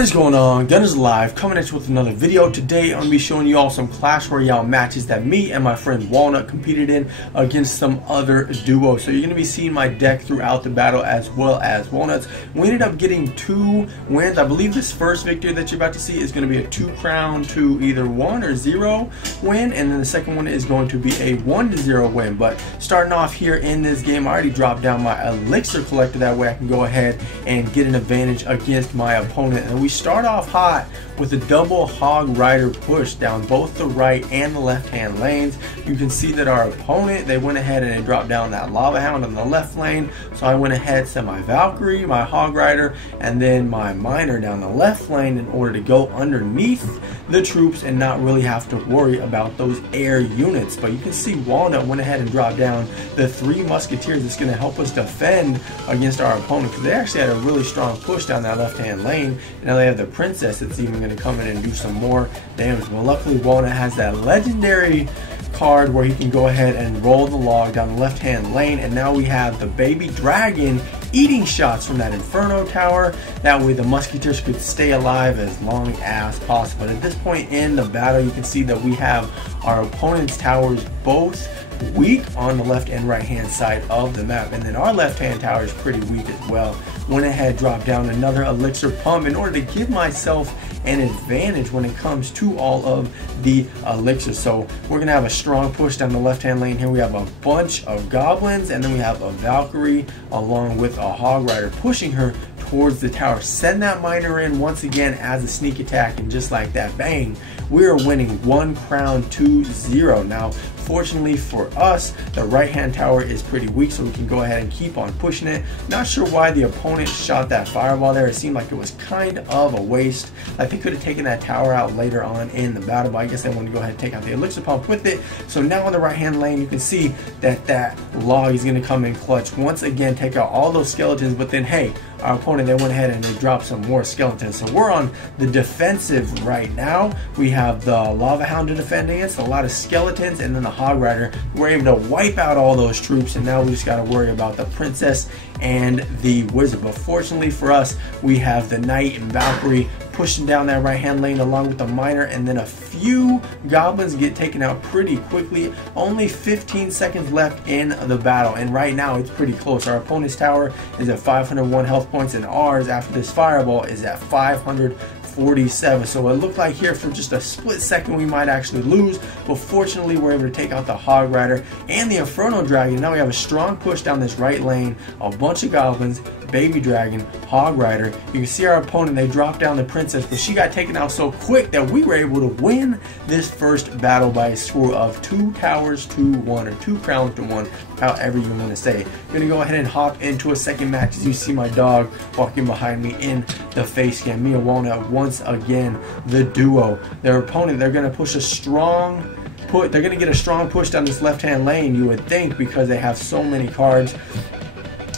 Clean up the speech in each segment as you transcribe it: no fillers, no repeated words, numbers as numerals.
What is going on? Gunners Live coming at you with another video. Today I'm going to be showing you all some Clash Royale matches that me and my friend Walnut competed in against some other duos. So you're going to be seeing my deck throughout the battle as well as Walnut's. We ended up getting 2 wins. I believe this first victory that you're about to see is going to be a 2 crown to either 1 or 0 win, and then the second one is going to be a 1-0 win. But starting off here in this game, I already dropped down my elixir collector, that way I can go ahead and get an advantage against my opponent. And we start off hot with a double hog rider push down both the right and the left hand lanes. You can see that our opponent, they went ahead and they dropped down that lava hound on the left lane, so I went ahead, sent my Valkyrie, my hog rider, and then my miner down the left lane in order to go underneath the troops and not really have to worry about those air units. But you can see Walnut went ahead and dropped down the 3 musketeers that's going to help us defend against our opponent, because they actually had a really strong push down that left hand lane. And now they have the princess that's even going to come in and do some more damage. Well, luckily Walnut has that legendary card where he can go ahead and roll the log down the left hand lane, and now we have the baby dragon eating shots from that inferno tower. That way the musketeers could stay alive as long as possible. But at this point in the battle, you can see that we have our opponent's towers both weak on the left and right hand side of the map, and then our left hand tower is pretty weak as well. Went ahead, dropped down another elixir pump in order to give myself an advantage when it comes to all of the elixirs. So we're gonna have a strong push down the left hand lane here. We have a bunch of goblins, and then we have a Valkyrie along with a hog rider pushing her towards the tower. Send that miner in once again as a sneak attack, and just like that, bang, we are winning 1 crown to 0. Now fortunately for us, the right hand tower is pretty weak, so we can go ahead and keep on pushing it. Not sure why the opponent shot that fireball there. It seemed like it was kind of a waste. Like they could have taken that tower out later on in the battle, but I guess they wanted to go ahead and take out the elixir pump with it. So now on the right hand lane, you can see that that log is going to come in clutch once again, take out all those skeletons. But then hey, our opponent, they went ahead and they dropped some more skeletons. So we're on the defensive right now. We have the lava hound to defend against, a lot of skeletons, and then the hog rider. We're able to wipe out all those troops, and now we just got to worry about the princess and the wizard. But fortunately for us, we have the knight and Valkyrie pushing down that right hand lane along with the miner, and then a few goblins get taken out pretty quickly. Only 15 seconds left in the battle, and right now it's pretty close. Our opponent's tower is at 501 health points, and ours after this fireball is at 547. So it looked like here for just a split second we might actually lose, but fortunately we're able to take out the hog rider and the inferno dragon. Now we have a strong push down this right lane, a bunch of goblins, baby dragon, hog rider. You can see our opponent, they dropped down the princess, but she got taken out so quick that we were able to win this first battle by a score of 2 towers to 1, or 2 crowns to 1, however you want to say. I'm gonna go ahead and hop into a second match. As you see my dog walking behind me in the face cam. Me and Walnut once again the duo. Their opponent, they're gonna push a strong put. They're gonna get a strong push down this left hand lane, you would think, because they have so many cards.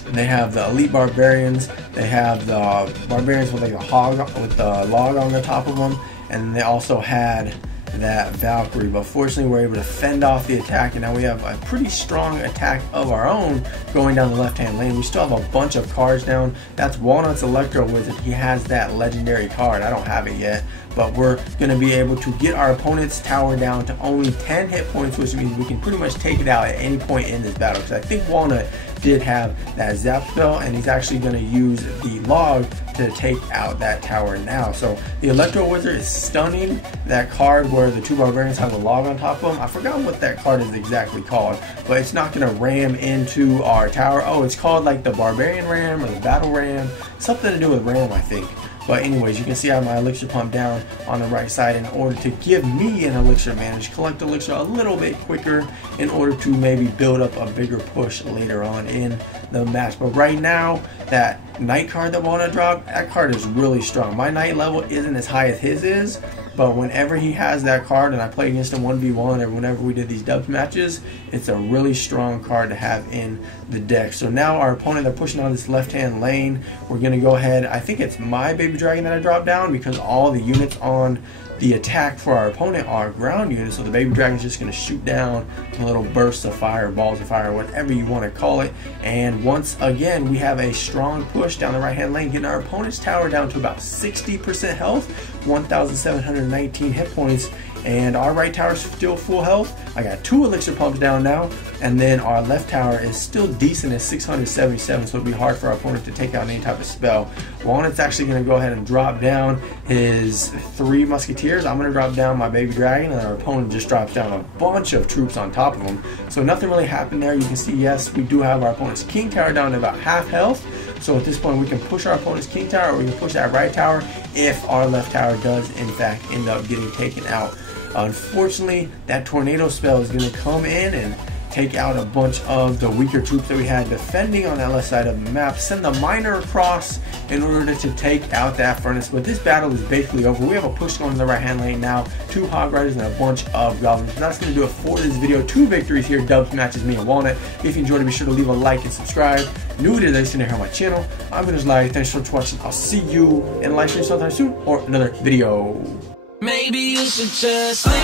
They have the elite barbarians, they have the barbarians with like a hog with the log on the top of them, and they also had that Valkyrie. But fortunately we're able to fend off the attack, and now we have a pretty strong attack of our own going down the left hand lane. We still have a bunch of cards down. That's Walnut's Electro Wizard. He has that legendary card. I don't have it yet, but we're going to be able to get our opponent's tower down to only 10 hit points, which means we can pretty much take it out at any point in this battle, because I think Walnut did have that zap spell, and he's actually going to use the log to take out that tower now. So the Electro Wizard is stunning. That card where the 2 barbarians have a log on top of them, I forgot what that card is exactly called, but it's not going to ram into our tower. Oh, it's called like the barbarian ram or the battle ram, something to do with ram, I think. But anyways, you can see I have my elixir pump down on the right side in order to give me an elixir advantage, collect elixir a little bit quicker in order to maybe build up a bigger push later on in the match. But right now, that knight card that Walnut dropped, that card is really strong. My knight level isn't as high as his is, but whenever he has that card and I play against him 1v1, or whenever we did these dubs matches, it's a really strong card to have in the deck. So now our opponent, they're pushing on this left hand lane. We're going to go ahead, I think it's my baby dragon that I dropped down, because all the units on The attack for our opponent are ground units, so the baby dragon is just going to shoot down a little bursts of fire, balls of fire, whatever you want to call it. And once again, we have a strong push down the right hand lane, getting our opponent's tower down to about 60% health, 1,719 hit points. And our right tower is still full health. I got 2 elixir pumps down now, and then our left tower is still decent at 677, so it'll be hard for our opponent to take out any type of spell. Walnut's actually going to go ahead and drop down his 3 musketeers. I'm going to drop down my baby dragon, and our opponent just drops down a bunch of troops on top of him. So nothing really happened there. You can see, yes, we do have our opponent's king tower down to about half health. So at this point, we can push our opponent's king tower, or we can push that right tower if our left tower does, in fact, end up getting taken out. Unfortunately, that tornado spell is going to come in and take out a bunch of the weaker troops that we had defending on that left side of the map, send the miner across in order to take out that furnace. But this battle is basically over. We have a push going to the right hand lane now, 2 hog riders and a bunch of goblins. So that's going to do it for this video. 2 victories here, dubs matches me and Walnut. If you enjoyed it, be sure to leave a like and subscribe. New to this here on my channel, I'm going to live. Thanks so much for watching. I'll see you in live stream sometime soon or another video. Maybe you should just leave.